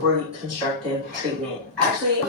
reconstructive treatment. Actually,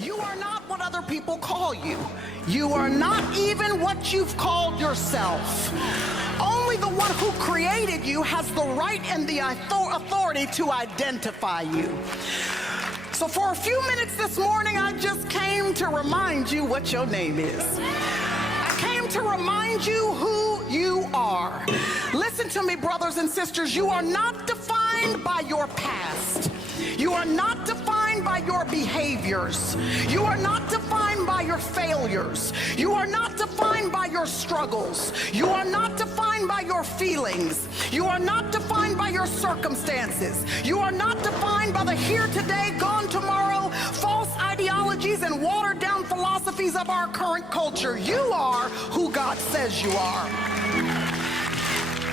You are not what other people call you. You are not even what you've called yourself. Only the one who created you has the right and the authority to identify you. So for a few minutes this morning, I just came to remind you what your name is. I came to remind you who you are. Listen to me, brothers and sisters. You are not defined by your past. You are not defined by your behaviors. You are not defined by your failures. You are not defined by your struggles. You are not defined by your feelings. You are not defined by your circumstances. You are not defined by the here today, gone tomorrow, false ideologies and watered down philosophies of our current culture. You are who God says you are.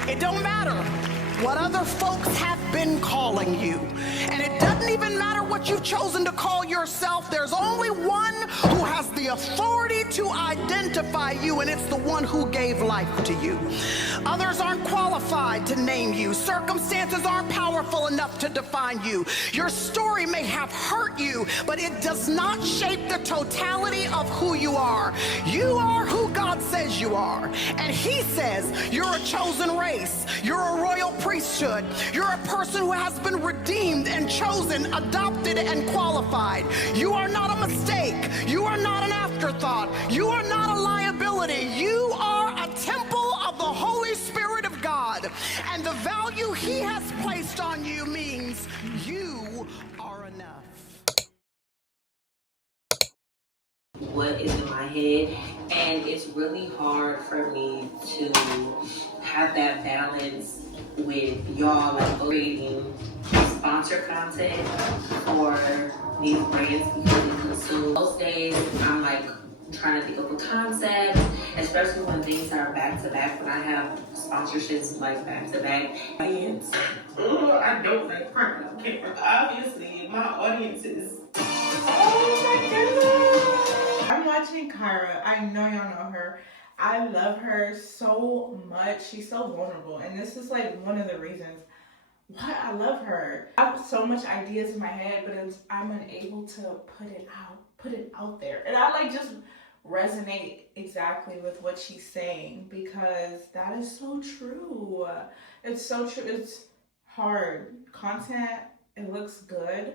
It don't matter what other folks have been calling you. And it doesn't even matter what you've chosen to call yourself. There's only one who has the authority to identify you, and it's the one who gave life to you. Others aren't qualified to name you. Circumstances aren't powerful enough to define you. Your story may have hurt you, but it does not shape the totality of who you are. You are who God says you are. And He says you're a chosen race. You're a royal priesthood. You're a person who has been redeemed and chosen, adopted and qualified. You are not a mistake. You are not an afterthought. You are not a liability. You are a temple of the Holy Spirit of God. And the value He has placed on you means you are enough. what is in my head, and it's really hard for me to have that balance with y'all like creating sponsor content for these brands because we consume. Those days I'm like trying to think of a concept, especially when things are back to back, when I have sponsorships like back to back. I don't like crying on camera. Obviously my audience is, oh my goodness. I'm watching Kyra. I know y'all know her. I love her so much. She's so vulnerable, and this is like one of the reasons why I love her. I have so much ideas in my head, but I'm unable to put it out there. And I like just resonate exactly with what she's saying because that is so true. It's so true. It's hard. Content, it looks good,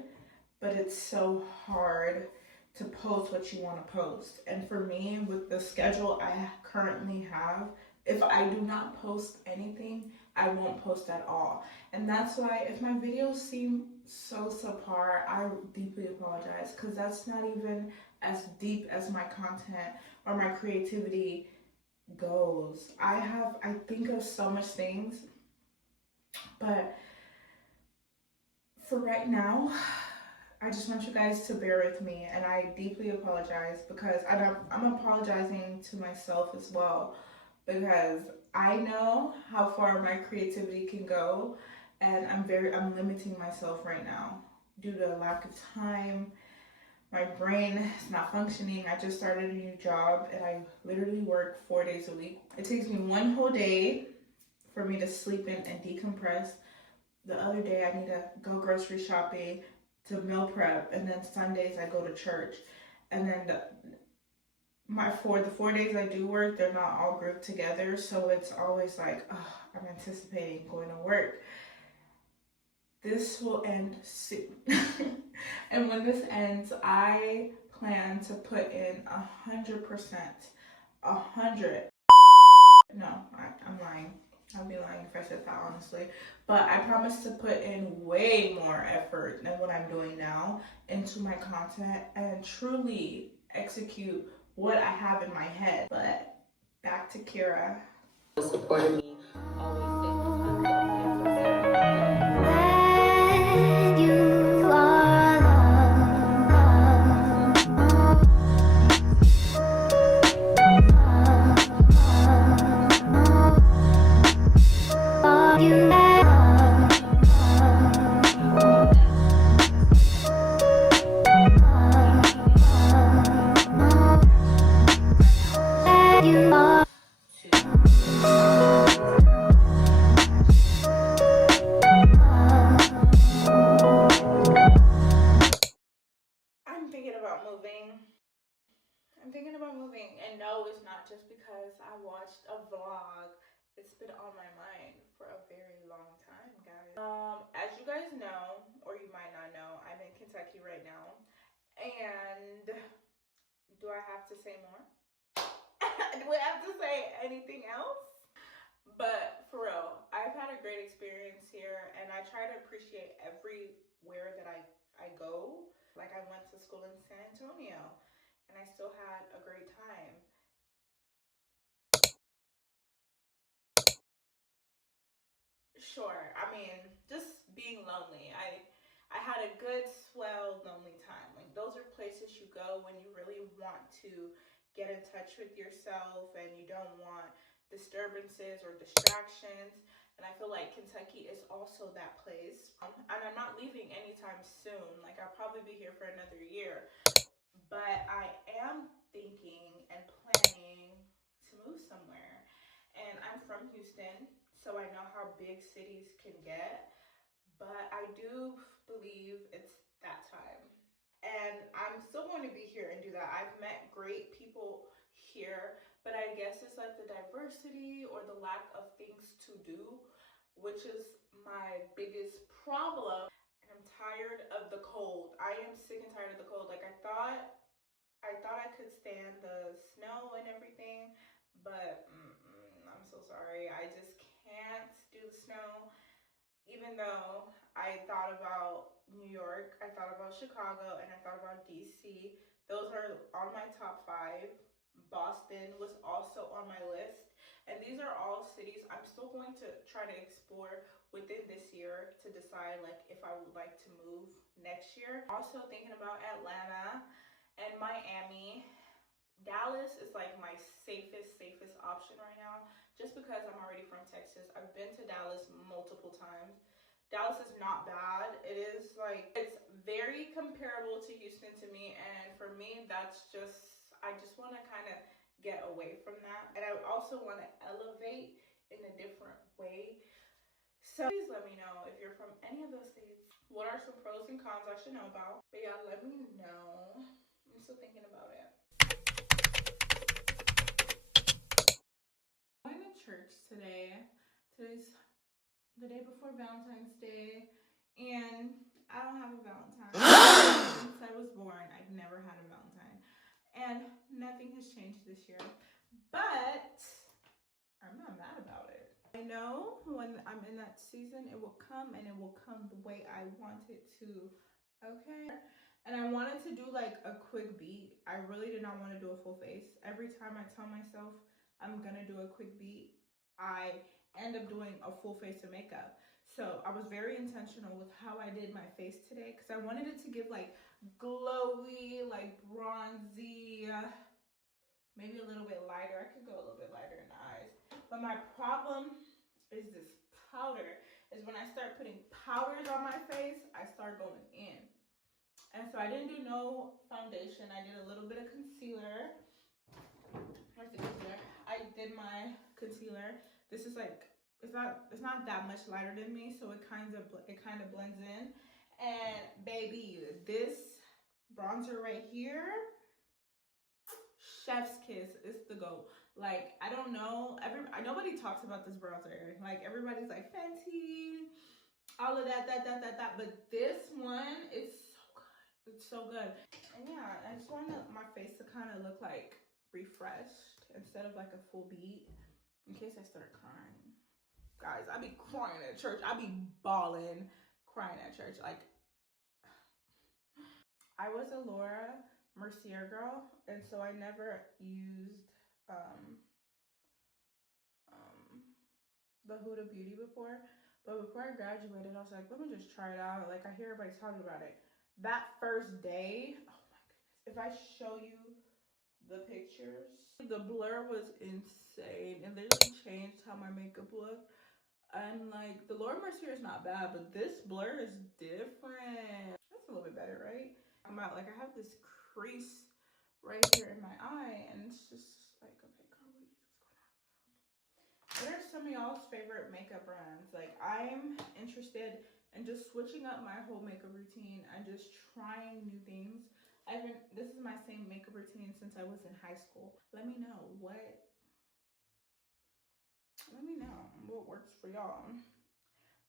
but it's so hard to post what you want to post. And for me, with the schedule I currently have, if I do not post anything, I won't post at all. And that's why if my videos seem so subpar, I deeply apologize because that's not even as deep as my content or my creativity goes. I think of so much things, but for right now, I just want you guys to bear with me, and I deeply apologize because I'm apologizing to myself as well, because I know how far my creativity can go, and I'm limiting myself right now due to a lack of time. My brain is not functioning. I just started a new job and I literally work 4 days a week. It takes me one whole day for me to sleep in and decompress. The other day I need to go grocery shopping, to meal prep, and then Sundays I go to church. And then the 4 days I do work, they're not all grouped together, so it's always like, oh, I'm anticipating going to work. This will end soon. And when this ends, I plan to put in 100%. 100. No, I'm lying. I'd be lying if I said that, honestly. But I promise to put in way more effort than what I'm doing now into my content and truly execute what I have in my head. But back to Kira. Supporting me, always When you are alone, are you you are I'm thinking about moving. And no, it's not just because I watched a vlog. It's been on my mind for a very long time, guys. As you guys know, or you might not know, I'm in Kentucky right now. And do I have to say more? Do I have to say anything else? But for real, I've had a great experience here, and I try to appreciate everywhere that I go. Like, I went to school in San Antonio, and I still had a great time. Sure, I mean, just being lonely. I had a good, swell, lonely time. Like, those are places you go when you really want to get in touch with yourself and you don't want disturbances or distractions. And I feel like Kentucky is also that place. And I'm not leaving anytime soon. Like, I'll probably be here for another year. But I am thinking and planning to move somewhere. And I'm from Houston, so I know how big cities can get. But I do believe it's that time. And I'm still going to be here and do that. I've met great people here, but I guess it's like the diversity or the lack of things to do, which is my biggest problem. And I'm tired of the cold. I am sick and tired of the cold. Like, I thought I could stand the snow and everything, but I'm so sorry. I just can't do the snow. Even though I thought about New York, I thought about Chicago, and I thought about DC. Those are on my top 5. Boston was also on my list. And these are all cities I'm still going to try to explore within this year to decide like if I would like to move next year. Also thinking about Atlanta and Miami. Dallas is like my safest option right now, just because I'm already from Texas. I've been to Dallas multiple times. Dallas is not bad. It is like, it's very comparable to Houston to me, and for me, I just want to kind of get away from that. And I also want to elevate in a different way. So please let me know if you're from any of those states. What are some pros and cons I should know about? But yeah, let me know. I'm still thinking about it. I'm going to church today. Today's the day before Valentine's Day, and I don't have a Valentine. Since I was born, I've never had a Valentine, and nothing has changed this year. But I'm not mad about it. I know when I'm in that season, it will come and it will come the way I want it to. Okay. And I wanted to do like a quick beat. I really did not want to do a full face. Every time I tell myself I'm gonna do a quick beat, I end up doing a full face of makeup. So I was very intentional with how I did my face today because I wanted it to give like glowy, like bronzy, maybe a little bit lighter. I could go a little bit lighter in the eyes. But my problem is this powder. Is when I start putting powders on my face, I start going in. And so I didn't do no foundation. I did a little bit of concealer. Where's the concealer? I did my concealer. This is like, it's not that much lighter than me, so it kind of blends in. And baby, this bronzer right here, chef's kiss, it's the GOAT. Like, I don't know, nobody talks about this bronzer. Like, everybody's like Fenty, all of that, but this one, it's so good. And yeah, I just wanted my face to kind of look like refreshed instead of like a full beat in case I start crying. Guys, I be crying at church. I be bawling, crying at church. Like, I was a Laura Mercier girl, and so I never used the Huda Beauty before. But before I graduated, I was like, let me just try it out. Like, I hear everybody talking about it. That first day, oh my goodness, if I show you the pictures, the blur was insane. It literally changed how my makeup looked. And like, the Laura Mercier is not bad, but this blur is different. That's a little bit better, right? I'm out, like, I have this crease right here in my eye, and it's just like, okay, Carly, what's going on? What are some of y'all's favorite makeup brands? Like, I'm interested in just switching up my whole makeup routine and just trying new things. This is my same makeup routine since I was in high school. Let me know what works for y'all.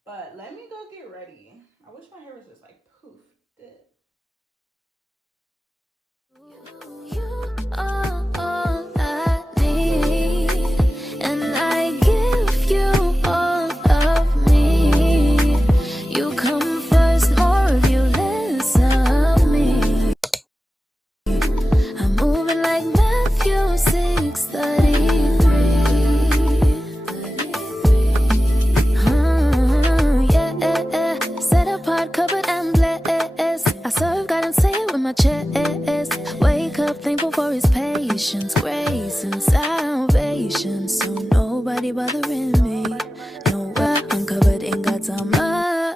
But let me go get ready. I wish my hair was just like poof. You are all I need, and I give you all of me. You come first, more of you, less of me. I'm moving like Matthew 6:33. Yeah. Set apart, covered and blessed. I serve God and say it with my chest. Wake up, thankful for his patience, grace and salvation. So nobody bothering me. No, I'm covered in God's armor.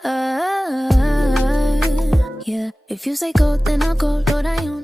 Yeah, if you say go, then I'll go. Lord, I am